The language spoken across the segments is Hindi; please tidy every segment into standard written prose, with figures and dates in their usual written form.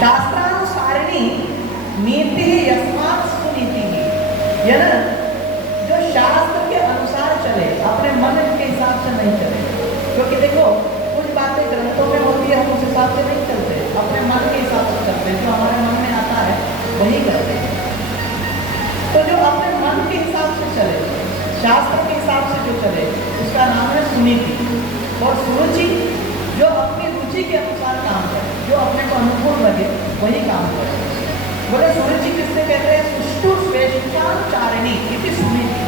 शास्त्रानुसारिणी नीति यस्मात् सुनीति ही, ये ना जो शास्त्र के अनुसार चले, अपने मन के हिसाब से नहीं चले। क्योंकि देखो कुछ बातें ग्रंथों में होती है, हम उस हिसाब से नहीं चलते, अपने मन के हिसाब से चलते, जो हमारे मन में आता है वही करते हैं। तो जो अपने मन के हिसाब से चले, शास्त्र के हिसाब से जो चले, उसका नाम है सुनीति। और सुरुचि जो अपनी रुचि के अनुसार काम करे, जो अपने को अनुकूल लगे वही काम करे। बोले सुरुचि किससे कहते हैं? सुष्ठु स्वेच्छाचारिणी इति सुनीति,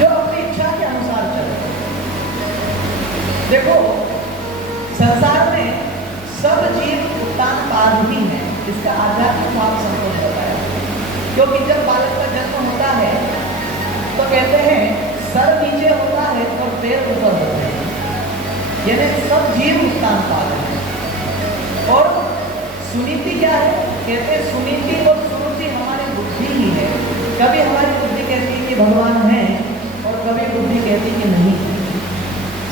जो अपनी इच्छा के अनुसार चले। देखो संसार में सब जीव उत्तानपाद ही है, इसका आध्यात्मिक भाव संतों ने बताया। क्योंकि जब बालक का जन्म होता है तो कहते हैं सर नीचे होता है और पैर ऊपर होते हैं, यानी सब जीव उत्तानपाद है। और सुनीति क्या है? कहते हैं सुनीति और सुरुचि हमारी बुद्धि ही है। कभी हमारी बुद्धि कहती है कि भगवान है और कभी बुद्धि कहती है कि नहीं।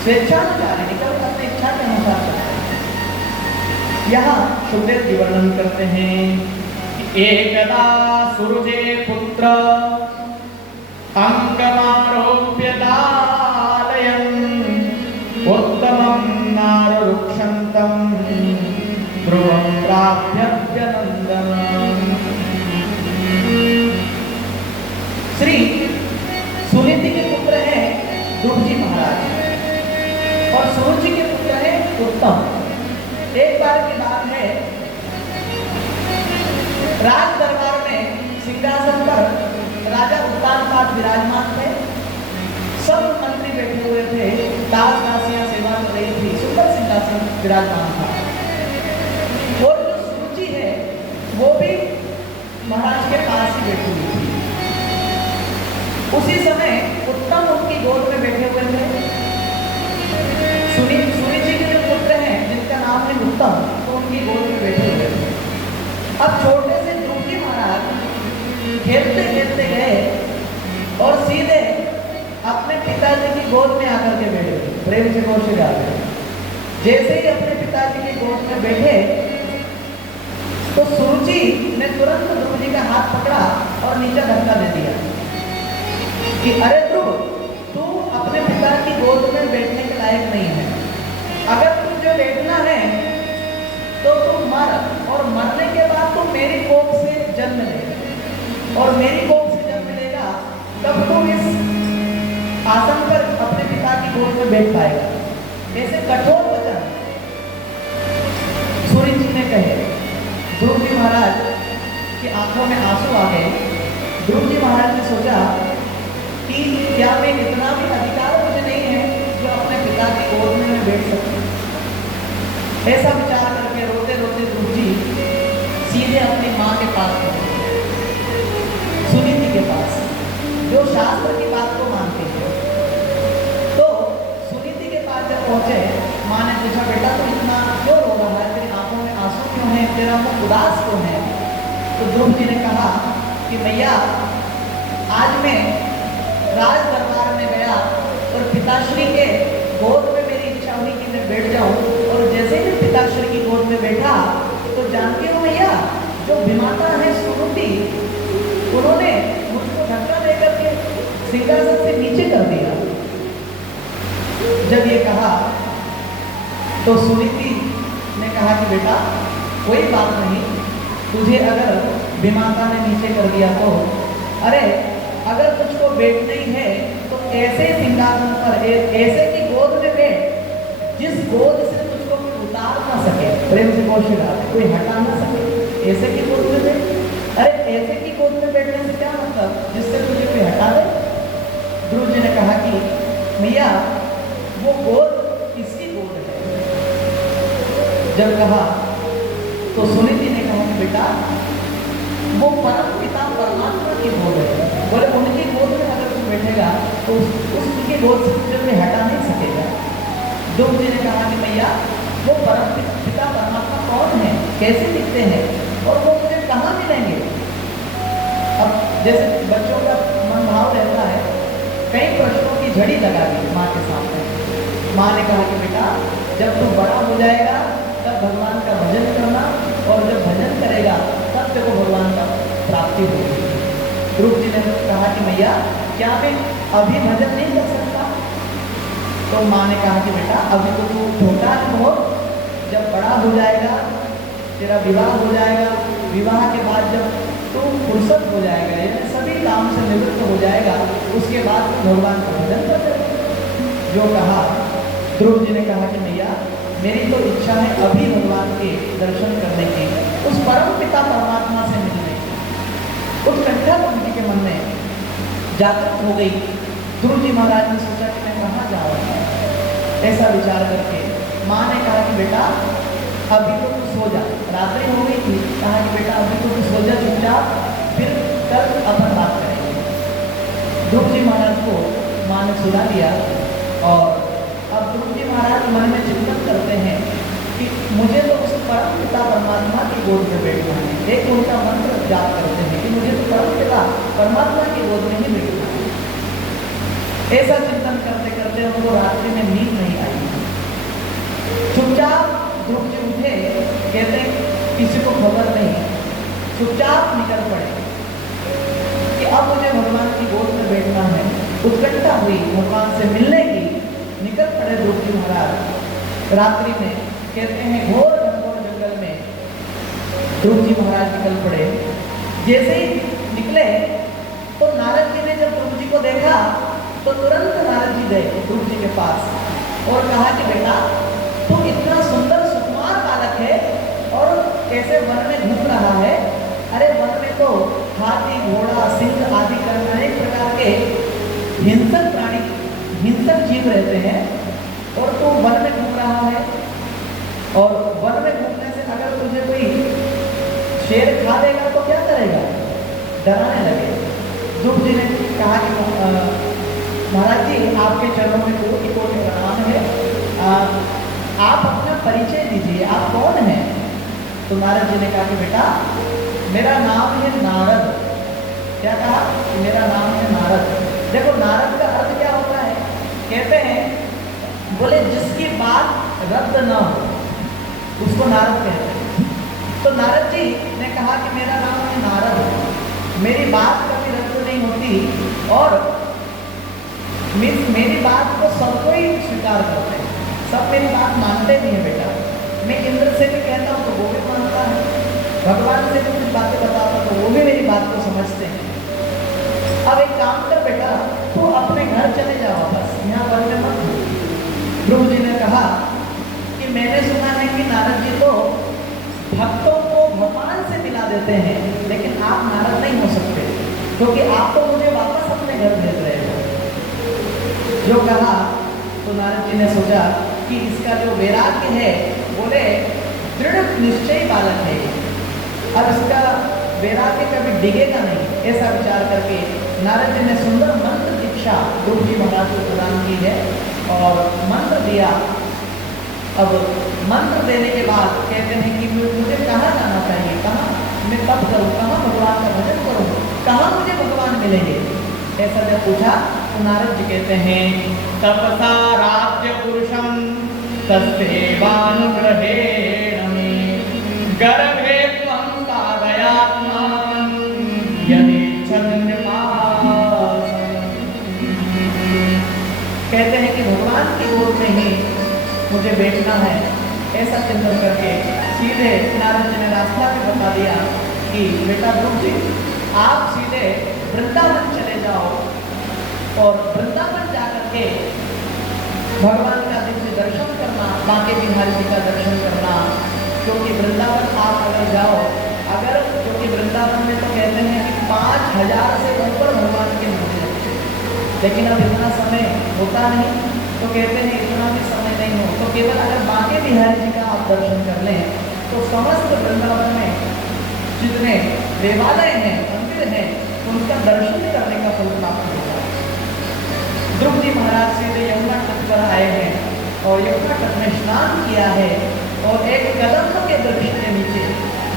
स्वेच्छानुसारिणी, कभी अपनी इच्छा के अनुसार चलते हैं। यहाँ सुखदेव जी वर्णन करते हैं कि एकदा सुरुजे पुत्र अंगमारोप्य दालयन् उत्तमं नाररुक्षन्तं ध्रुवं प्राप्यभ्यनन्दनम्। श्री सुनीति के पुत्र हैं ध्रुव जी महाराज और सुरुचि के पुत्र हैं उत्तम। एक बार की बात है, राज दरबार में सिंहासन पर राजा उत्तानपाद विराजमान थे। सब मंत्री बैठे हुए थे, दास दासियां सेवा कर रही थी, सुंदर सिंहासन विराजमान था। और जो सुरुचि है वो भी महाराज के पास ही बैठी हुई थी। उसी समय उत्तम उनकी गोद में बैठे हुए थे। सुरुचि के जो पुत्र हैं जिनका नाम है उत्तम, तो उनकी गोद में बैठे हुए थे। अब छोटे से ध्रुव जी महाराज खेलते खेलते गए और सीधे अपने पिताजी की गोद में आकर के बैठे। प्रेम से कौशल गाते। जैसे ही अपने पिताजी की गोद में बैठे तो सुरुचि ने तुरंत ध्रुव जी का हाथ पकड़ा और नीचे धक्का दे दिया कि अरे ध्रुव, तू अपने पिता की गोद में बैठने के लायक नहीं है। अगर तुझे बैठना है तो तू मर, और मरने के बाद तू मेरी कोख से जन्म ले, और मेरी कोख से जन्म लेगा तब तू इस आसन पर अपने पिता की गोद में बैठ पाएगा। ऐसे कठोर वचन सुरुचि ने कहे। ध्रुव जी महाराज की आंखों में आंसू आ गए। ध्रुव जी महाराज ने सोचा कि क्या मैं इतना भी अधिकार मुझे नहीं है जो अपने पिता की गोद में मैं बैठ सकूं। ऐसा विचार करके रोते रोते ध्रुव जी सीधे अपनी माँ के पास पहुंचे, सुनीति के पास, जो शास्त्र की बात को मानते हैं। तो सुनीति के पास जब पहुंचे, माँ ने पूछा बेटा तू इतना क्यों रो रहा है, तेरी आंखों में आंसू क्यों है, तेरा मुख उदास क्यों है? तो ध्रुव जी ने कहा कि भैया आज मैं राज दरबार में गया और पिताश्री के गोद में मेरी इच्छा हुई कि मैं बैठ जाऊं, और जैसे ही पिताश्री की गोद में बैठा तो जानती हो भैया, जो विमाता है सुरुचि, उन्होंने मुझको धक्का देकर के सिंहासन से नीचे कर दिया। जब ये कहा तो सुनीति ने कहा कि बेटा कोई बात नहीं, तुझे अगर विमाता ने नीचे कर दिया तो, अरे अगर तुझको बैठना ही है तो ऐसे सिंहासन पर, ऐसे की गोद में बैठ जिस गोद से तुझको कोई उतार ना सके। प्रेम से कौशल कोई हटा ना सके, ऐसे की गोद में बैठ। अरे ऐसे की गोद में बैठने से क्या मतलब, जिससे तुझे कोई हटा दे? ध्रुव जी ने कहा कि भैया वो गोद किसकी गोद है? जब कहा तो सुनीति ने कहा कि बेटा वो परम पिता परमात्मा की गोद है। बोले उनकी गोद में अगर तू बैठेगा तो उसकी गोद से तुझे कोई हटा नहीं सकेगा। ध्रुव जी ने कहा कि भैया वो परम पिता परमात्मा कौन है, कैसे दिखते हैं, और वो मुझे कहाँ मिलेंगे? अब जैसे बच्चों का मन भाव रहता है, कई प्रश्नों की झड़ी लगा दी माँ के सामने। माँ ने कहा कि बेटा जब तू बड़ा हो जाएगा तब भगवान का भजन करना, और जब मैया क्या मैं अभी भजन नहीं कर सकता? तो माँ ने कहा कि बेटा अभी तो तू छोटा है बहुत, जब बड़ा हो जाएगा, तेरा विवाह हो जाएगा, विवाह के बाद जब तू फुर्सत हो जाएगा, यानी सभी काम से निवृत्त हो जाएगा, उसके बाद तू भगवान का भजन कर देगा। जो कहा, ध्रुव जी ने कहा कि मैया मेरी तो इच्छा है अभी भगवान के दर्शन करने की, उस परम पिता परमात्मा से मिलने की। उत्कंठा उनकी के मन में जागृत हो गई। ध्रुव जी महाराज ने सोचा कि मैं कहाँ जाऊँ, ऐसा विचार करके माँ ने कहा कि बेटा अभी तो तू सो जा, रात्रि हो गई थी, कहा कि बेटा अभी तो तू सो जा चुपचाप, फिर कल अपन बात करेंगे। ध्रुव जी महाराज को माँ ने सुला दिया और अब ध्रुव जी महाराज मन में चिंतन करते हैं कि मुझे तो उस परम पिता परमात्मा की गोद में बैठना है। एक उनका मंत्र जाप करते हैं कि मुझे तो परम पिता परमात्मा की गोद में ही बैठना है। ऐसा चिंतन करते करते उनको रात्रि में नींद नहीं आई। चुपचाप ध्रुव जी उठे, कहते किसी को खबर नहीं, चुपचाप निकल पड़े कि अब मुझे भगवान की गोद में बैठना है। उत्कंठा हुई भगवान से मिलने की, निकल पड़े ध्रुव जी महाराज। रात्रि में कहते हैं घोर घनघोर जंगल में ध्रुव जी महाराज निकल पड़े। जैसे ही निकले तो नारद जी ने जब ध्रुव जी को देखा तो तुरंत नारद जी गए ध्रुव जी के पास और कहा कि बेटा तू इतना सुंदर सुकुमार बालक है और कैसे वन में घूम रहा है? अरे वन में तो हाथी, घोड़ा, सिंह आदि अनेक प्रकार के हिंसक प्राणी, हिंसक जीव रहते हैं और तू वन में घूम रहा है। और वन में घूमने से अगर तुझे कोई शेर खा देगा तो क्या करेगा? डराने लगे। ध्रुव जी ने कहा कि महाराज जी आपके चरणों में कोटि कोटि प्रणाम है, आप अपना परिचय दीजिए, आप कौन हैं? तो नारद जी ने कहा कि बेटा मेरा नाम है नारद। क्या कहा? कि मेरा नाम है नारद। देखो नारद का अर्थ क्या होता है? कहते हैं, बोले जिसकी बात रद्द न हो उसको नारद कहते हैं। तो नारद जी ने कहा कि मेरा नाम है नारद, मेरी बात कभी रद्द नहीं होती और मेरी बात को सब कोई स्वीकार करते हैं, सब मेरी बात मानते भी हैं। बेटा मैं इंद्र से भी कहता हूँ तो वो भी मानता है, भगवान से भी कुछ बातें बताता हूँ तो वो भी मेरी बात को समझते हैं। अब एक काम कर बेटा, तू अपने घर चले जाओ, बस यहाँ वन में मत हो। ध्रुव जी ने कहा कि मैंने सुना है कि नारद जी तो भक्तों को भगवान से मिला देते हैं, लेकिन आप नारद नहीं हो सकते क्योंकि आप तो मुझे वापस अपने घर भेज रहे हो। जो कहा तो नारद जी ने सोचा कि इसका जो वैराग्य है, बोले दृढ़ निश्चय बालक है, अब इसका वैराग्य कभी डिगेगा नहीं। ऐसा विचार करके नारद जी ने सुंदर मंत्र दीक्षा ध्रुव जी महाराज को प्रदान की है और मंत्र दिया। अब मंत्र देने के बाद कहते हैं कि मुझे कहाँ जाना चाहिए, कहाँ मैं तप करूँ, कहाँ भगवान का भजन करूँ, कहाँ मुझे भगवान मिलेंगे? ऐसा जब पूछा तो नारद जी कहते हैं, तपसा राज्य पुरुषम तस्तेवानुग्रहेण मे गर्भे त्वं साधयात्मानं यदेच्छति नृपाः। कहते हैं कि भगवान की गोद में ही मुझे बैठना है। ऐसा चिंतन करके सीधे नारद जी ने रास्ता भी बता दिया कि बेटा ध्रुव जी आप सीधे वृंदावन चले जाओ और वृंदावन जाकर के भगवान का दिव्य दर्शन करना, बांके बिहारी जी का दर्शन करना। क्योंकि वृंदावन आप अगर जाओ, अगर क्योंकि वृंदावन में तो कहते हैं कि 5000 से ऊपर भगवान के मंदिर हैं, लेकिन अब इतना समय होता नहीं, तो कहते हैं इतना भी समय नहीं हो तो केवल अगर बांके बिहारी जी का आप दर्शन कर लें तो समस्त वृंदावन में जितने देवालय हैं, मंदिर हैं, उनका दर्शन करने का फल प्राप्त होगा। ध्रुव जी महाराज सीधे यमुना तट पर आए हैं और यमुना तट में स्नान किया है और एक कदम के वृक्ष के नीचे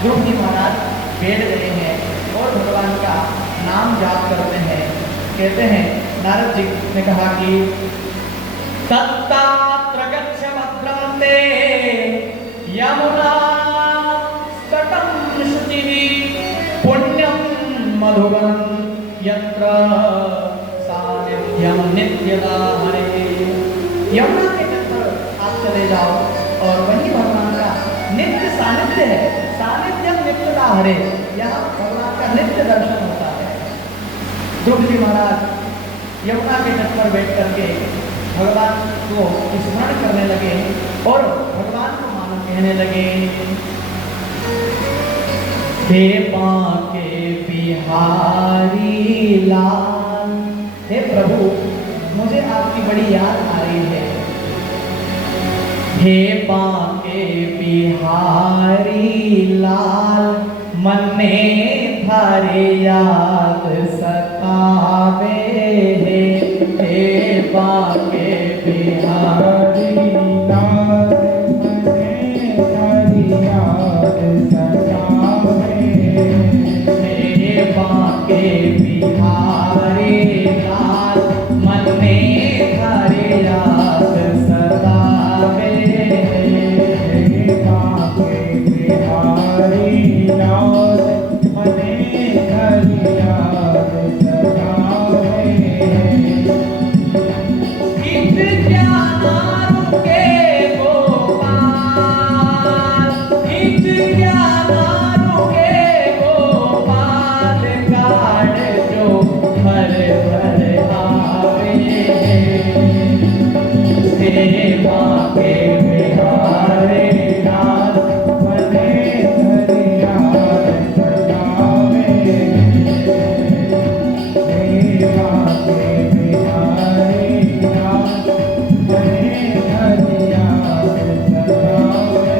ध्रुव जी महाराज बैठ गए हैं और भगवान का नाम जाप करते हैं। कहते हैं नारद जी ने कहा कि तत्तात्र गच्छ भद्रं ते यमुना तटं शुचिः पुण्यं मधुवनं यत्र सानिध्यम नित्यदा हरे। यमुना के तट पर आप चले जाओ और वही भगवान का नित्य सानिध्य है। सानिध्यम नित्यदा हरे, यहाँ भगवान का नित्य दर्शन होता है। ध्रुव जी महाराज यमुना के तट पर बैठ करके भगवान को स्मरण करने लगे और भगवान को मानो कहने लगे, हे बांके बिहारी लाल। हे प्रभु, मुझे आपकी बड़ी याद आ रही है। हे बांके बिहारी लाल, मन में थारे याद सतावे। हे बांके बिहारी लाल, बांके बिहारी लाल, मन में थारे याद सतावे। बांके बिहारी लाल, मन में थारे याद सतावे। इत ज्ञाना रुके गोपाल, इत ज्ञाना रुके गोपाल, काढ़ जो भर भर आवे। हे बांके बिहारी लाल, मन में थारे याद सतावे। हे बांके बिहारी लाल, मन में थारे याद सतावे।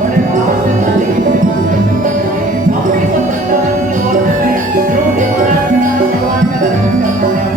बड़े भाव से ताली की सेवा करते हुए अपनी सब वृंदावन की ओर चले। ध्रुव जी महाराज के साथ भगवान का दर्शन करना है।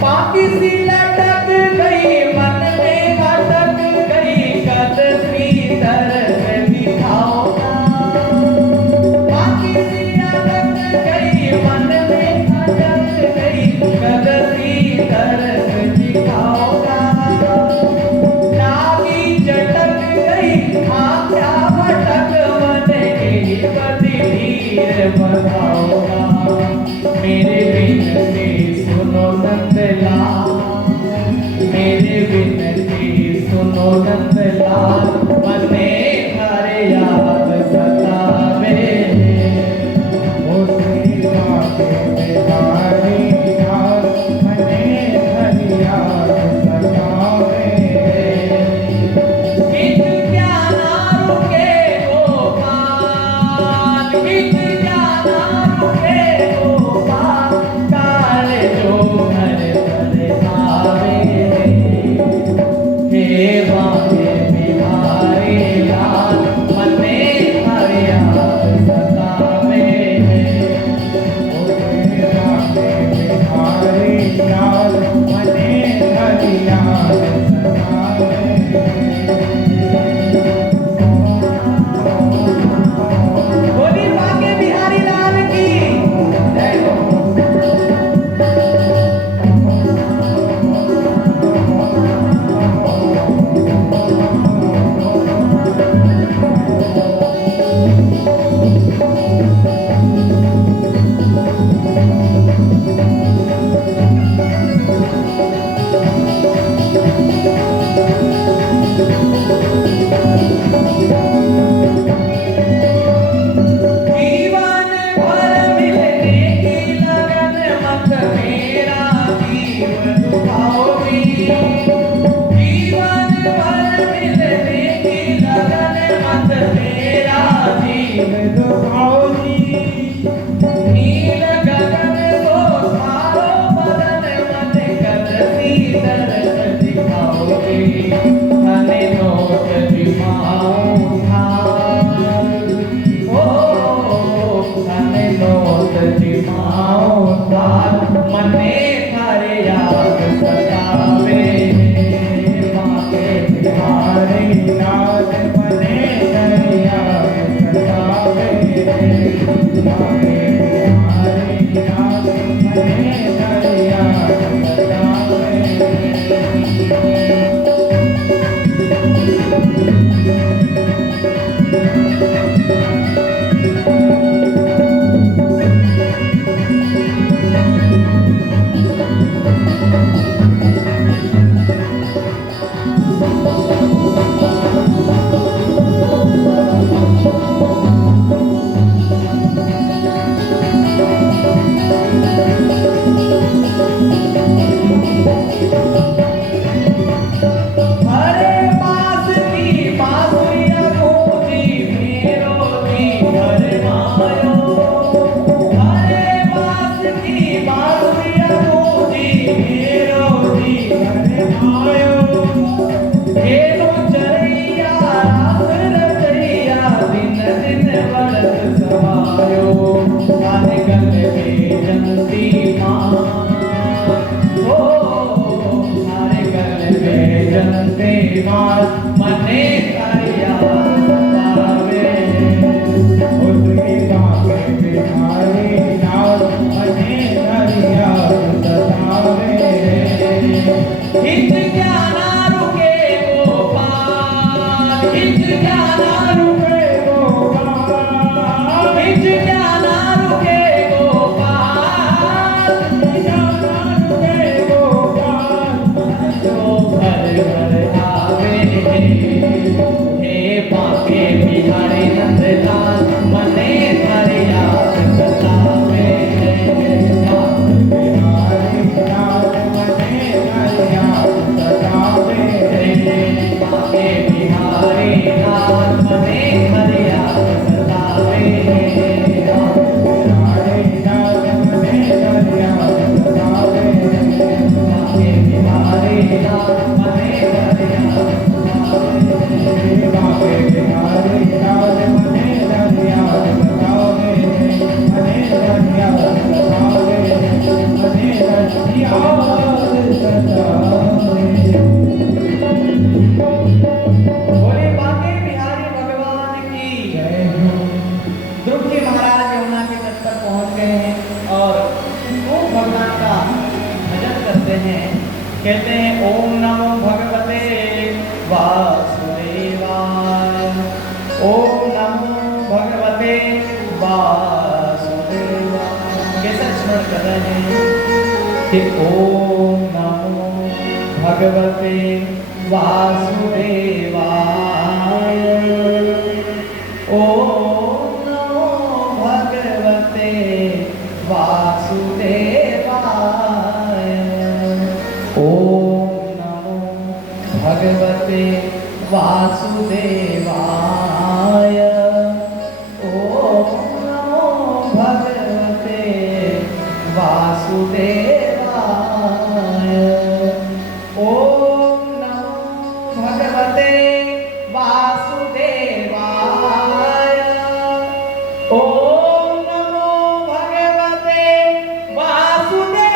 बाकी सी लटक गई, मन में अटक गई, कद श्रीधर से दिखाओगा। बाकी सी लटक गई, मन में अटक गई, कद श्रीधर से दिखाओगा। नागी चटक गई, आज्ञा भटक, मन के पति धीर बताओगा। मेरे विनती सुनो नंदलाल, मेरे विनती सुनो नंदलाल, मन में थारे याद सतावे। ओ श्री बांके बिहारी लाल, मन में थारे याद सतावे। इत ज्ञाना रुके गोपाल, इत ज्ञाना रुके गोपाल, काल जो भर भर आवे। हे बांके बिहारी लाल, नोत जिमाओ तार मने थारे याद सतावे माँ के बिहारी नाथ मने थारे याद सतावे माँ के बिहारी नाथ मने थारे याद सतावे। मने थारे याद सतावे उसकी बाके बिहारी नाथ मने थारे याद सतावे। हित क्या ना रुके गोपाल हित क्या ना रुके गोपाल हित क्या ना रुके गोपाल हित क्या ना रुके गोपाल जो भर भर हे बाके बिहारी नंदलाल मने थारे याद सतावे बिहारी नाथ मने थारे याद सतावे बाके बिहारी नाथ मने थारे याद सतावे बिहारी नाथ मने थारे याद सतावे बाके बिहारी नाथ मने थारे याद बाके बिहारी नाथ मने थारे याद सतावे मने थारे याद सतावे मने थारे याद सतावे। बोले बाके बिहारी भगवान की जय हो। ध्रुव जी महाराज यमुना के तट पर पहुंच गए हैं और खूब भगवान का भजन करते हैं। कहते हैं ओम नमो भगवते वासुदेवाय ओम नमो भगवते वासुदेवाय। कैसा स्मरण कर रहे हैं कि ओम नमो भगवते वासुदेवाय ओम नमो भगवते वासुदेवाय ओम नमो भगवते वासुदेवाय ओम नमो भगवते वासुदेवाय ओम नमो भगवते वासुदेवाय ओम नमो भगवते वासुदेवाय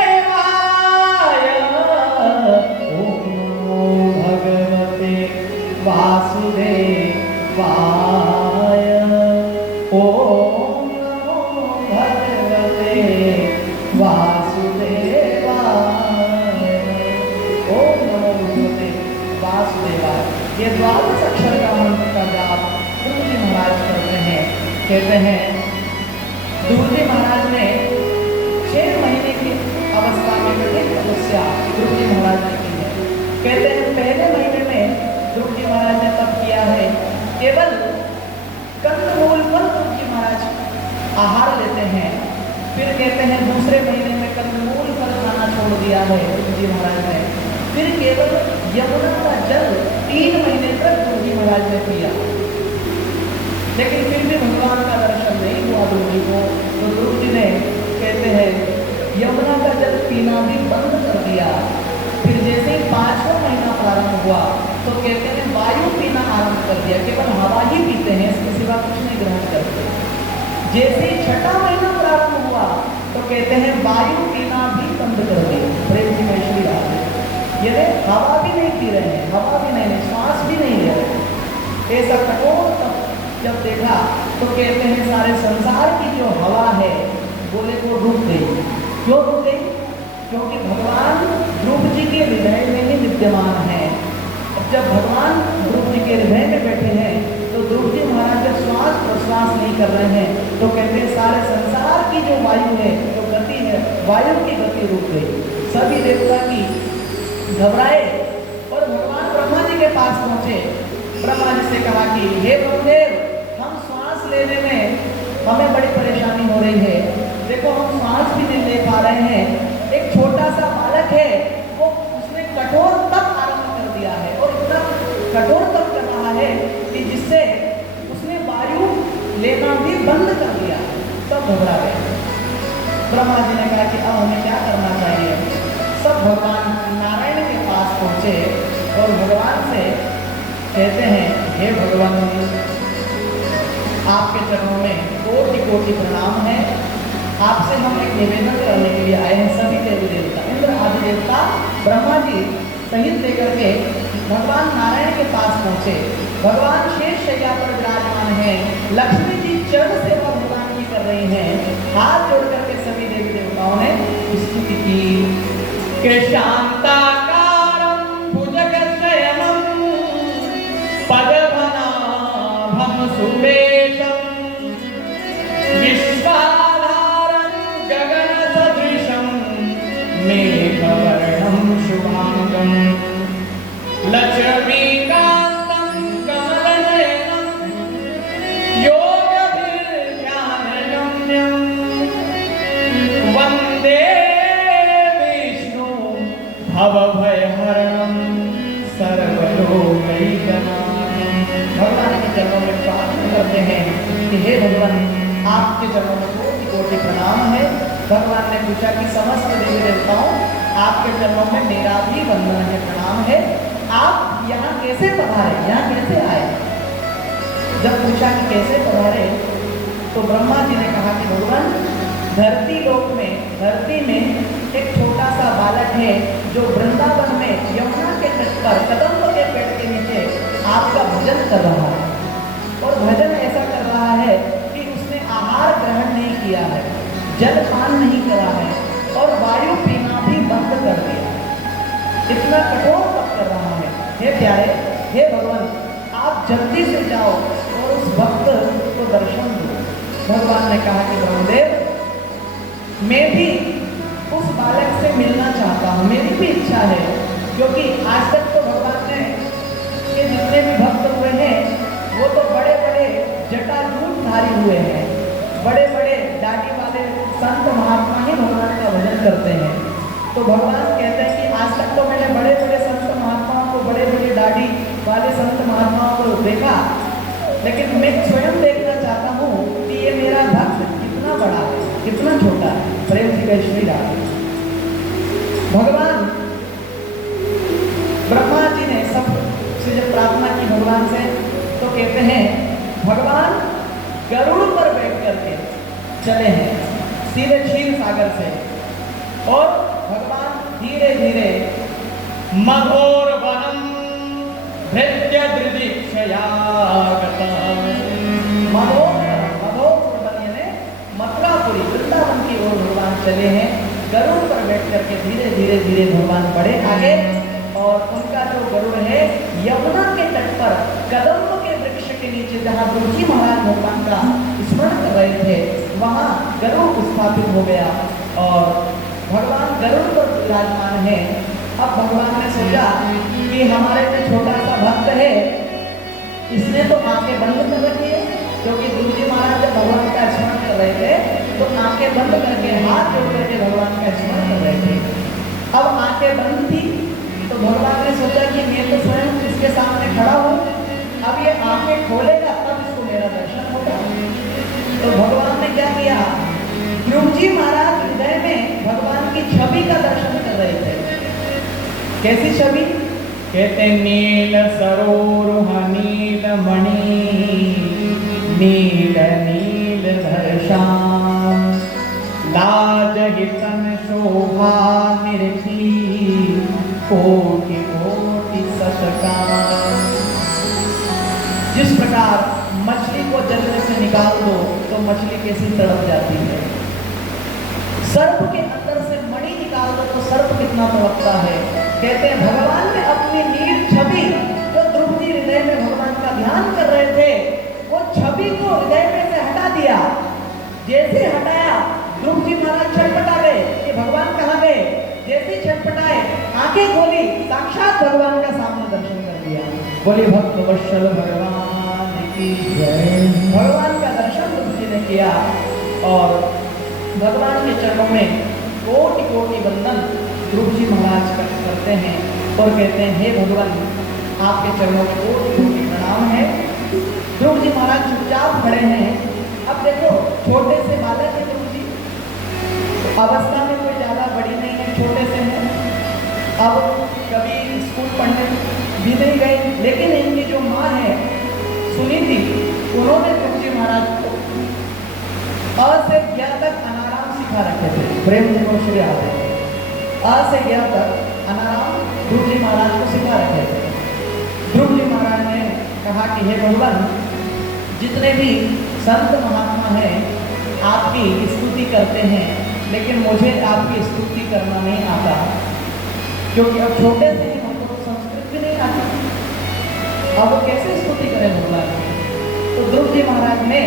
ओम नमो भगवते वासुदेवाय ओम नमो भगवते वासुदेवाय ओम नमो भगवते वासुदेवाय। ये द्वादश अक्षर का मंत्र का जाप ध्रुव जी महाराज करते हैं। कहते हैं ध्रुव जी महाराज ने 6 महीने की अवस्था में एक तपस्या ध्रुव जी महाराज ने की है। कहते हैं पहले महीने में ध्रुव जी महाराज ने तप किया है, केवल कंदमूल पर ध्रुव जी महाराज आहार लेते हैं। फिर कहते हैं दूसरे महीने में कंदमूल पर खाना छोड़ दिया है ध्रुव जी महाराज ने। फिर केवल यमुना का जल 3 महीने तक ध्रुव जी महाराज ने पिया, लेकिन फिर भी भगवान का दर्शन नहीं हुआ ध्रुव जी को। तो ध्रुव जी ने कहते हैं यमुना का जल पीना भी बंद कर दिया। फिर जैसे ही 5वां महीना प्रारंभ हुआ तो कहते हैं वायु पीना आरंभ कर दिया, केवल हवा ही पीते हैं, इसके सिवा कुछ नहीं ग्रहण करते। जैसे ही छठा महीना प्रारंभ हुआ तो कहते हैं वायु पीना भी बंद कर दिया। प्रेम जी वैष्णवी बात है, ये हवा भी नहीं पी रहे हैं, हवा भी नहीं, श्वास भी नहीं ले रहे। ऐसा कठोर तप जब देखा तो कहते हैं सारे संसार की जो हवा है बोले वो रुक गई। क्यों रुक गई? क्योंकि भगवान ध्रुव जी के हृदय में ही विद्यमान है। जब भगवान ध्रुव जी के हृदय में बैठे हैं तो ध्रुव जी महाराज जब श्वास प्रश्वास नहीं कर रहे हैं तो कहते हैं सारे संसार की जो वायु है, जो गति है, वायु की गति रुक गई। सभी देवता की घबराए और भगवान ब्रह्मा जी के पास पहुंचे। ब्रह्मा जी से कहा कि हे ब्रह्मदेव, हम श्वास लेने में हमें बड़ी परेशानी हो रही है। देखो हम श्वास भी नहीं ले पा रहे हैं। एक छोटा सा बालक है, वो उसने कठोर तप आरंभ कर दिया है और इतना कठोर तप कर रहा है कि जिससे उसने वायु लेना भी बंद कर दिया। सब घबरा गए। ब्रह्मा जी ने कहा कि अब हमें क्या करना चाहिए। सब भगवान नारायण के पास पहुंचे और भगवान से कहते हैं, हे भगवान, आपके चरणों में कोटि कोटि प्रणाम है। आपसे हम एक निवेदन करने के लिए आए हैं। सभी देवी देवता, इंद्र आदि देवता ब्रह्मा जी सहित लेकर के भगवान नारायण के पास पहुंचे। भगवान शेष शैया पर विराजमान हैं। लक्ष्मी जी चरण सेवा भगवान की कर रही हैं। हाथ जोड़ करके सभी देवी देवताओं ने स्तुति की कि शांताकारं भुजगशयनं पद्मनाभं सुरेशं विश्वाधारं गगनसदृशं मेघवर्णं शुभांगं लक्ष्मीकान्तं कमलनयनं योगभिर्ध्यानगम्यं वन्दे विष्णुं भवभयहरणं सर्वलोकैकनाथं। भगवान के चरणों में प्रार्थना करते हैं कि हे भगवान, आपके चरणों में कोटि कोटि प्रणाम है। भगवान ने पूछा कि समस्त देवी देवताओं, आपके चरणों में मेरा भी वंदन है, प्रणाम है। आप यहाँ कैसे पधारे, यहाँ कैसे आए? जब पूछा कि कैसे पधारे तो ब्रह्मा जी ने कहा कि भगवान, धरती लोक में, धरती में एक छोटा सा बालक है जो वृंदावन में यमुना के तट पर कदम्ब के पेड़ के नीचे आपका भजन कर रहा है। और भजन ऐसा कर रहा है कि उसने आहार ग्रहण नहीं किया है, जल पान नहीं करा है और वायु पीना भी बंद कर दिया। इतना कठोर तप कर रहा है। हे प्यारे, हे भगवान, आप जल्दी से जाओ और उस भक्त को दर्शन दो। भगवान ने कहा कि ब्रह्मदेव, मैं भी उस बालक से मिलना चाहता हूँ, मेरी भी इच्छा है। क्योंकि आज तक तो भगवान ने के जितने भी भक्त हुए हैं वो तो बड़े बड़े जटाजूटधारी हुए हैं, बड़े बड़े दाढ़ी वाले संत महात्मा ही भगवान का भजन करते हैं। तो भगवान कहते हैं कि आज तक तो मैंने बड़े बड़े संत महात्माओं को, बड़े बड़े दाढ़ी वाले संत महात्माओं को देखा, लेकिन मैं स्वयं देखना चाहता हूँ कि ये मेरा भक्त कितना बड़ा है, कितना छोटा है। प्रेम जी का श्री राम। भगवान ब्रह्मा जी ने सब से जब प्रार्थना की भगवान से तो कहते हैं, भगवान गरुड़ पर बैठ करके चले हैं सीधे क्षीर सागर से, और भगवान धीरे धीरे मघोर वनम भृत्य दृदीक्षया मथुरापुरी वृंदावन की ओर भगवान चले हैं। गरुड़ पर बैठ करके धीरे धीरे धीरे भगवान बढ़े आगे, और उनका जो गरुड़ है यमुना के तट पर कदम्ब के वृक्ष के नीचे जहाँ ध्रुव जी महाराज भगवान का स्मरण कर रहे थे वहाँ गरुड़ स्थापित हो गया और भगवान गरुड़ पर विराजमान है। अब भगवान ने सोचा कि हमारे जो छोटा सा भक्त है इसने तो आंखें बंद कर रखी है, क्योंकि ध्रुव जी महाराज जब भगवान का स्मरण कर रहे थे तो आंखें बंद करके हाथ जोड़ करके भगवान का स्मरण कर रहे थे। अब आंखें बंद थी तो भगवान ने सोचा कि मैं तो स्वयं इसके सामने खड़ा हूँ, अब ये आंखें खोलेगा तब इसको मेरा दर्शन होगा। तो भगवान ने क्या किया, ध्रुव जी महाराज हृदय में भगवान की छवि का दर्शन कर रहे थे। कैसी छवि? कहते नील सरोरुह नील मणि नील नील धर श्याम, लाज हितन शोभा निरखी, कोटि कोटि सतकाम। जिस प्रकार मछली को जल में से निकाल दो तो मछली कैसी तड़प जाती है, सर्प के अंदर से मणि निकाल दो तो सर्प कितना तड़पता है। कहते हैं भगवान ने अपनी नील छवि जो द्रुपदी हृदय में भगवान का ध्यान कर रहे थे, वो छवि को हृदय में से हटा दिया। जैसे हटाया द्रुपदी महाराज छटपटा गए कि भगवान कहाँ गए। जैसे छटपटाए आंखें खोली, साक्षात भगवान का सामने दर्शन कर दिया। बोले भक्त वत्सल भगवान की जय। भगवान का दर्शन द्रुपदी ने किया और भगवान के चरणों में कोटि कोटि वंदन द्रुपदी महाराज करते हैं और कहते हैं हे भगवान, आपके चरणों में कोटि कोटि प्रणाम है। द्रुपदी महाराज चुपचाप खड़े हैं। अब देखो छोटे से बालक है द्रुपदी, अवस्था में कोई ज्यादा बड़ी नहीं है, छोटे से हैं। अब कभी स्कूल पढ़ने भी नहीं गए, लेकिन इनकी जो माँ है सुनीति, उन्होंने द्रुपदी महाराज को अ से ज्ञ तक अनाराम सिखा रखे थे। प्रेम श्री आते अ से ज्ञ तक अनाराम द्रुपदी महाराज को सिखा रखे थे। द्रुपदी महाराज ने कहा कि हे भगवान, जितने भी संत महात्मा हैं आपकी स्तुति करते हैं, लेकिन मुझे आपकी स्तुति करना नहीं आता, क्योंकि अब छोटे से ही हमको संस्कृत भी नहीं आता। अब वो कैसे स्तुति करें भगवान की। तो द्रुपदी महाराज ने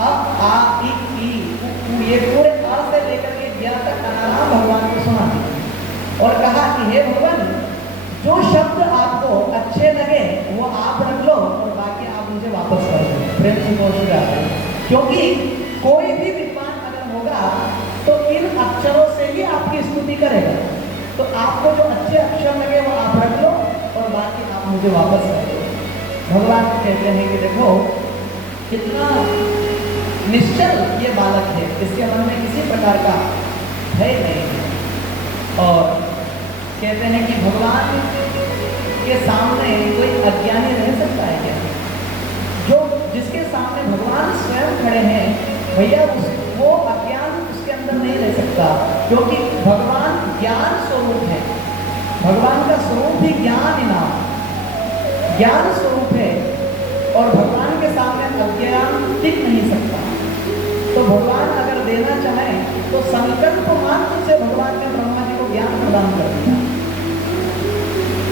अब आ ये पूरे आ से लेकर के ज्ञ तक अनाराम भगवान को सुना दिया और कहा कि हे भगवान, जो शब्द आपको अच्छे लगे वो आप रख लो और बाकी आप मुझे वापस कर दो। प्रेम से कोशिश करें, क्योंकि कोई भी विद्वान अगर होगा तो इन अक्षरों से ही आपकी स्तुति करेगा। तो आपको जो अच्छे अक्षर लगे वो आप रख लो और बाकी आप मुझे वापस कर दो। भगवान कहते हैं कि देखो कितना निश्चल ये बालक है, इसके मन में किसी प्रकार का भय नहीं है। और कहते हैं कि भगवान के सामने कोई अज्ञानी रह सकता है क्या? जो जिसके सामने भगवान स्वयं खड़े हैं, भैया वो अज्ञान उसके अंदर नहीं रह सकता, क्योंकि भगवान ज्ञान स्वरूप है। भगवान का स्वरूप ही ज्ञान नाम ज्ञान स्वरूप है और भगवान के सामने अज्ञान टिक नहीं सकता। तो भगवान अगर देना चाहे तो संकल्प मात्र से भगवान ने ब्रह्मा जी को ज्ञान प्रदान कर दिया।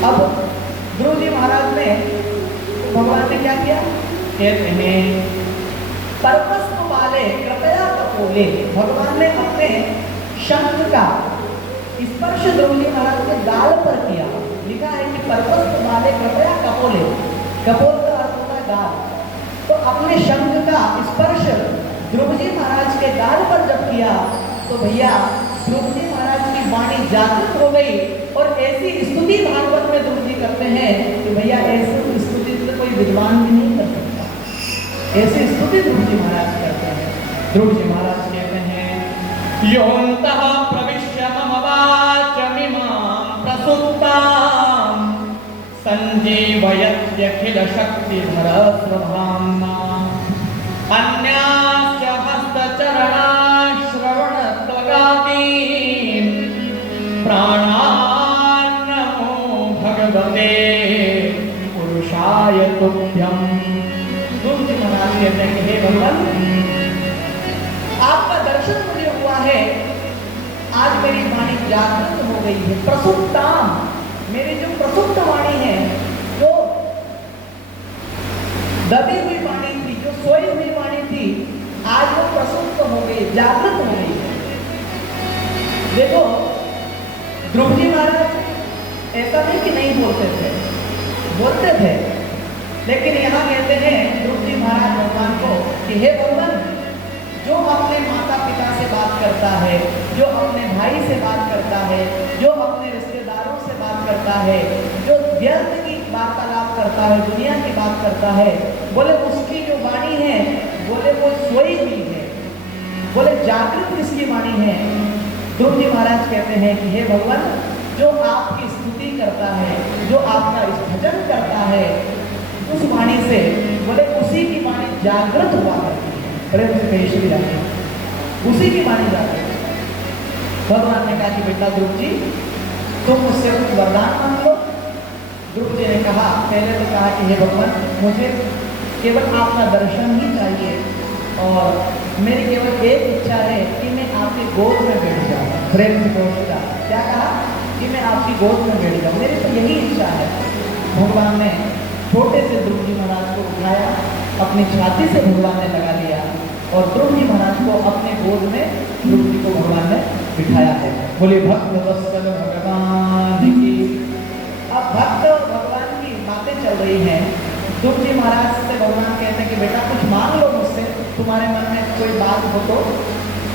अब द्रुपदी महाराज ने भगवान ने क्या किया? कहते हैं परपस्प वाले कृपया कपोले। भगवान ने अपने शंख का स्पर्श द्रुपदी महाराज के गाल पर किया। लिखा है कि परपस्प वाले कृपया कपोले, कपोल का अर्थ होता है गाल। तो अपने शंख का स्पर्श द्रुपदी महाराज के गाल पर जब किया तो भैया द्रुपदी महाराज की वाणी जागृत हो गई और ऐसी स्तुति भागवत में द्रुपदी करते हैं कि भैया ऐसी स्तुति तो कोई विद्वान भी नहीं कर सकता। ऐसी स्तुति द्रुपदी महाराज करते हैं। द्रुपदी महाराज कहते हैं योऽन्तः प्रविश्य मम वाचमिमां प्रसुप्तां संजीवयत्यखिल शक्तिधर स्वधाम्ना अन्यास्य हस्तचरणा श्रवणत्वगादीन् प्राणान् नमो भगवते पुरुषाय तुभ्यं। द्रुपदी महाराज कहते हैं कि हे भगवान, आपका दर्शन मुझे हुआ है, आज मेरी वाणी जागृत हो गई है। प्रसुप्ताम, मेरी जो प्रसुप्त वाणी है, जो दबी हुई वाणी थी, जो सोई हुई वाणी थी, आज वो प्रसुप्त हो गई, जागृत हो गई है। देखो द्रुपदी महाराज ऐसा नहीं कि नहीं बोलते थे, बोलते थे, लेकिन यहाँ कहते हैं द्रुपदी महाराज भगवान को कि हे भगवान, जो अपने माता पिता से बात करता है, जो अपने भाई से बात करता है, जो अपने रिश्तेदारों से बात करता है, जो व्यर्थ की वार्तालाप करता है, दुनिया की बात करता है, बोले उसकी जो वाणी है, बोले वो सोई हुई है, बोले जागृत किसकी वाणी है। द्रुपदी महाराज कहते हैं कि हे भगवान, जो आपकी स्तुति करता है, जो आपका भजन करता है, उस वाणी से बोले उसी की वाणी जागृत हुआ करती है। प्रेम से कही श्री राधे, उसी की मानी जाती है। भगवान ने कहा कि बेटा ध्रुव जी तुम मुझसे कुछ वरदान मांग लो। ध्रुव जी ने कहा, पहले तो कहा कि हे भगवान मुझे केवल आपका दर्शन ही चाहिए और मेरी केवल एक इच्छा है कि मैं आपकी गोद में बैठ जाऊँ। प्रेम से पूछा, क्या कहा कि मैं आपकी गोद में बैठ जाऊँ, मेरी तो यही इच्छा है। भगवान ने छोटे से ध्रुव जी महाराज को उठाया, अपनी छाती से भगवान ने लगा लिया और ध्रुव जी महाराज को अपने गोद में ध्रुव जी को भगवान ने बिठाया है। बोले भक्त वत्सल भगवान की। अब भक्त और भगवान की बातें चल रही हैं। ध्रुव जी महाराज से भगवान कहते हैं कि बेटा कुछ मांग लो मुझसे, तुम्हारे मन में कोई बात हो तो।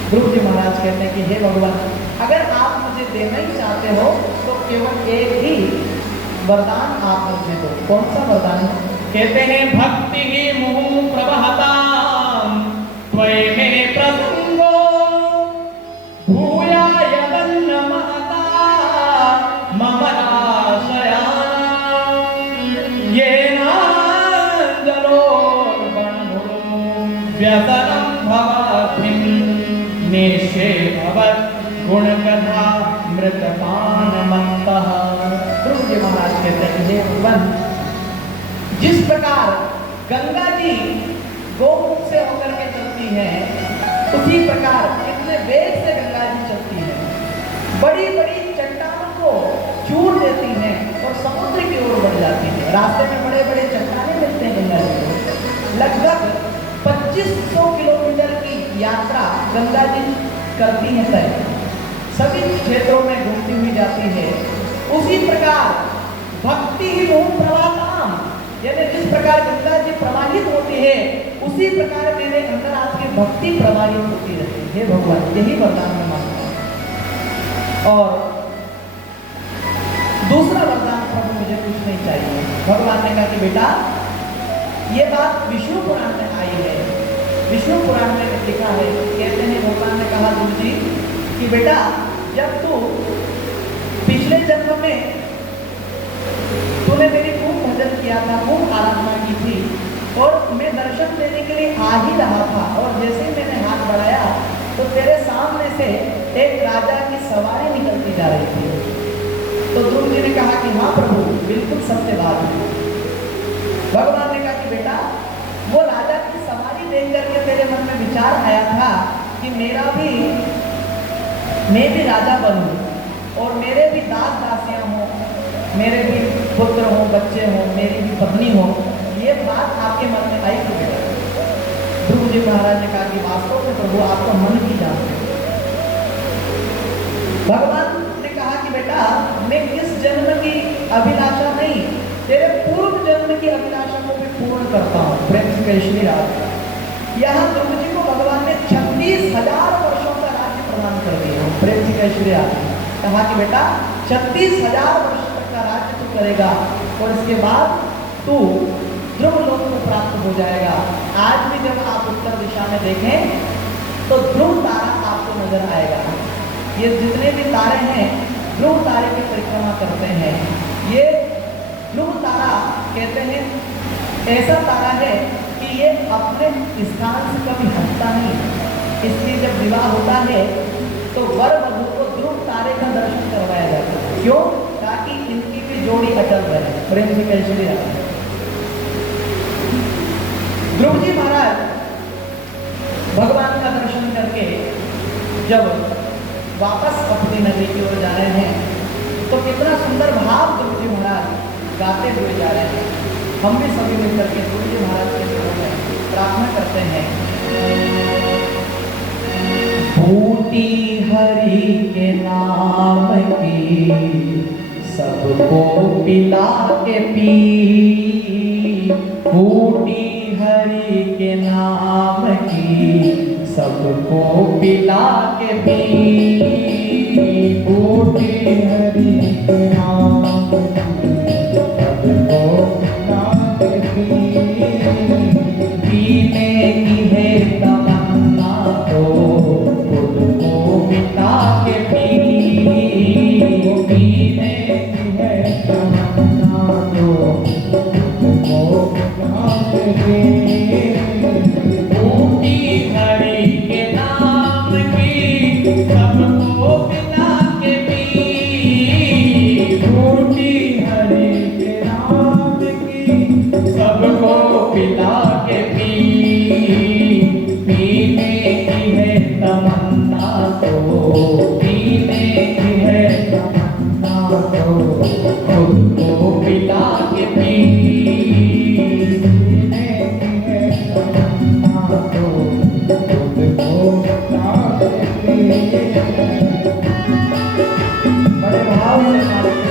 ध्रुव जी महाराज कहते हैं कि हे भगवान अगर आप मुझे देना ही चाहते हो तो केवल एक ही वरदान आप मुझे दो। कौन सा वरदान है? कहते हैं भक्ति ही मुहुः प्रवहताम् त्वयि मे प्रसंगो भूयाय वन्न महता मम आशया येनाञ्जलो बन्धुः व्यसनं भवतिं निशे भवत् गुणकथा मृतपानमत्तः। ध्रुव जी महाराज कहते हैं हे भगवान जिस प्रकार गंगा जी गोमुख से होकर के चलती है उसी प्रकार कितने वेग से गंगा जी चलती है, बड़ी बड़ी चट्टानों को चूर देती हैं और समुद्र की ओर बढ़ जाती है। रास्ते में बड़े बड़े चट्टाने मिलते हैं गंगा जी को। लगभग 2500 किलोमीटर की यात्रा गंगा जी करती है तय, सभी क्षेत्रों में घूमती हुई जाती है। उसी प्रकार भक्ति ही मुहुः प्रवाहताम्, यानी जिस प्रकार गंगा जी प्रवाहित होती है उसी प्रकार मेरे अंदर आपकी भक्ति प्रवाहित होती रहती है। हे भगवान यही वरदान मैं मांगता हूँ। और दूसरा वरदान प्रभु मुझे कुछ नहीं चाहिए। भगवान ने कहा कि बेटा ये बात विष्णु पुराण में आई है, विष्णु पुराण में लिखा है। कहते हैं भगवान ने कहा ध्रुव जी कि बेटा जब तू पिछले जन्म में तूने मेरी खूब भजन किया था, खूब आराधना की थी और मैं दर्शन देने के लिए आ ही रहा था और जैसे ही मैंने हाथ बढ़ाया तो तेरे सामने से एक राजा की सवारी निकलती जा रही थी। तो ध्रुव जी ने कहा कि हाँ प्रभु बिल्कुल सत्य बात है। भगवान ने कहा कि बेटा वो राजा की सवारी देख करके तेरे मन में विचार आया था कि मैं भी राजा बनूं और मेरे भी दास दासियां हों, मेरे भी पुत्र हों, बच्चे हों, मेरी भी पत्नी हो। ये बात आपके मन में आई क्यों बेटा? ध्रुव जी महाराज ने कहा कि वास्तव में प्रभु आपका मन ही जानते हैं। भगवान ने कहा कि बेटा मैं इस जन्म की अभिलाषा नहीं, तेरे पूर्व जन्म की अभिलाषा को भी पूर्ण करता हूँ। प्रेम से श्री राधे। यहाँ ध्रुव जी को भगवान ने 36,000 वर्षों का राज्य प्रदान कर दिया। प्रेम से श्री राधे। कहा कि बेटा 36,000 वर्ष तक का राज्य तू करेगा और इसके बाद तू ध्रुव लोक को प्राप्त हो जाएगा। आज भी जब आप उत्तर दिशा में देखें तो ध्रुव तारा आपको नजर आएगा। ये जितने भी तारे हैं ध्रुव तारे की परिक्रमा करते हैं। ये ध्रुव तारा कहते हैं ऐसा तारा है कि ये अपने स्थान से कभी हटता नहीं। इसलिए जब विवाह होता है तो वर वधू को ध्रुव तारे का दर्शन करवाया जाता है। क्यों? ताकि इनकी भी जोड़ी अटल रहे। प्रेम से कैसे रहे। ध्रुव जी महाराज भगवान का दर्शन करके जब वापस अपनी नगरी की ओर जा रहे हैं तो कितना सुंदर भाव ध्रुव जी महाराज गाते हुए जा रहे हैं। हम भी सभी मिलकर के ध्रुव जी महाराज के चरणों में प्रार्थना करते हैं। बूटी हरि के नाम की सबको पिला के पी, बूटी हरि के नाम की सबको पिला के पी, बूटी हरि के नाम सबको पिला के पी, पीने की है तमन्ना तो खुद को मिटा के पी, पीने की है तमन्ना तो खुद को मिटा के पी, बूटी खुद को पिला के पी। बड़े भाव से मालिक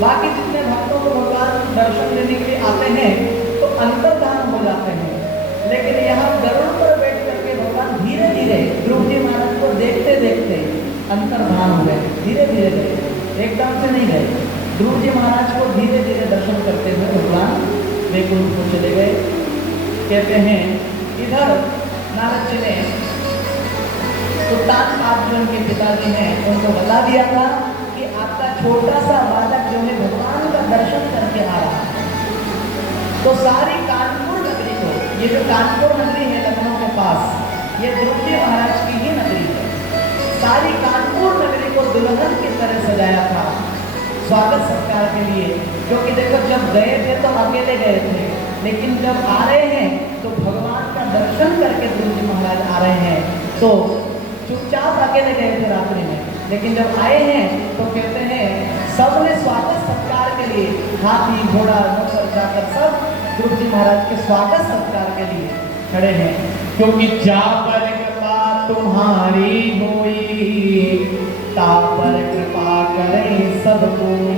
बाकी जितने भक्तों को भगवान दर्शन देने के लिए आते हैं तो अंतर्धान हो जाते हैं, लेकिन यहाँ गरुड़ पर बैठ करके भगवान धीरे धीरे ध्रुव जी महाराज को देखते देखते अंतर्धान हो गए, धीरे धीरे गए, एकदम से नहीं गए। ध्रुव जी महाराज को धीरे धीरे दर्शन करते हुए भगवान वैकुंठ को चले गए। कहते हैं इधर नारद जी ने उत्तानपाद जो उनके पिताजी हैं उनको बता दिया था कि आपका छोटा सा बालक जो है भगवान का दर्शन करके आ रहा है। तो सारी कानपुर नगरी को, ये जो कानपुर नगरी है लखनऊ के पास, ये ध्रुव जी महाराज की ही नगरी है। सारी कानपुर नगरी को दुल्हन की तरह सजाया था स्वागत सत्कार के लिए, क्योंकि देखो जब गए थे तो अकेले गए थे, लेकिन जब आ रहे हैं तो भगवान का दर्शन करके ध्रुव जी महाराज आ रहे हैं। तो चुपचाप अकेले गए थे रात्रि में, लेकिन जब आए हैं तो कहते हैं सबने स्वागत सत्कार के लिए हाथी घोड़ा नौकर जाकर सब ध्रुव जी महाराज के स्वागत सत्कार के लिए खड़े हैं। क्योंकि जा पर कृपा तुम्हारी होई, ता पर कृपा करें सब कोई।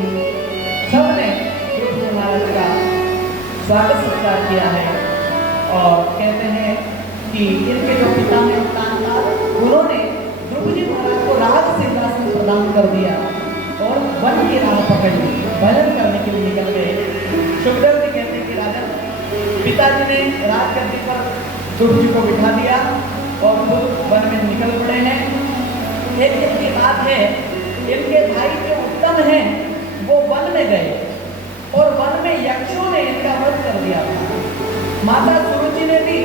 सबने ध्रुव जी महाराज का स्वागत सत्कार किया है। और कहते हैं कि इनके जो पिता हैं उत्तानपाद, उन्होंने ध्रुव जी महाराज को राज सिंहासन प्रदान कर दिया और वन की राह पकड़ ली, भजन करने के लिए निकल गए। सुखदेव जी कहते हैं कि राजन पिताजी ने राजगद्दी पर ध्रुव जी को बिठा दिया और खुद वन में निकल पड़े हैं। एक दिन की बात है, इनके भाई जो उत्तम हैं वो वन में गए और वन में यक्षों ने इनका वध कर दिया था। माता सुरुचि ने भी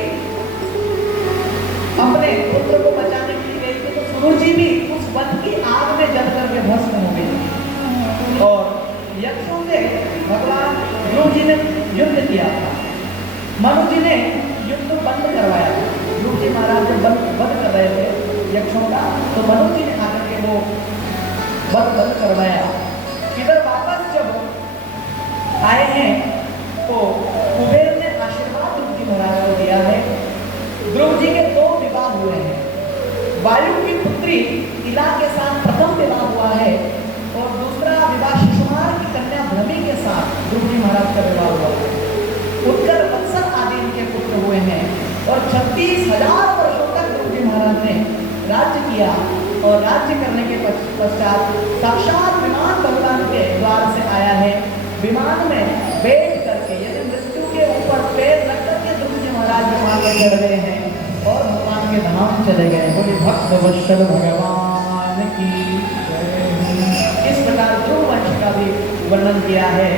अपने पुत्र को बचाने के लिए गई थी, तो सुरुचि भी उस वन की आग में जल करके भस्म हो गई। और यक्षों से भगवान ध्रुव जी ने युद्ध किया था। मनु जी ने युद्ध बंद करवाया था। ध्रुव जी महाराज जब वध कर रहे थे यक्षों का, तो मनु जी ने आकर के वो वध बंद करवाया। इधर वापस जब आए हैं तो कुबेर ने आशीर्वाद ध्रुव जी महाराज को दिया है। ध्रुव जी के 2 विवाह हुए हैं। वायु की पुत्री इला के साथ प्रथम विवाह हुआ है और दूसरा विवाह शिशुमार की कन्या भ्रमी के साथ ध्रुव जी महाराज का विवाह हुआ है। उत्कर वत्सल आदि इनके पुत्र हुए हैं और 36,000 वर्षों तक ध्रुव जी महाराज ने राज्य किया। और राज्य करने के पश्चात साक्षात विमान भगवान के द्वार से आया है। विमान में बैठ करके यानी मृत्यु के ऊपर पैर रख करके ध्रुव जी महाराज विमान में चढ़ गए हैं और भगवान के धाम चले गए। बोले भक्त वत्सल भगवान की जय। इस प्रकार ध्रुव वंश का भी वर्णन किया है।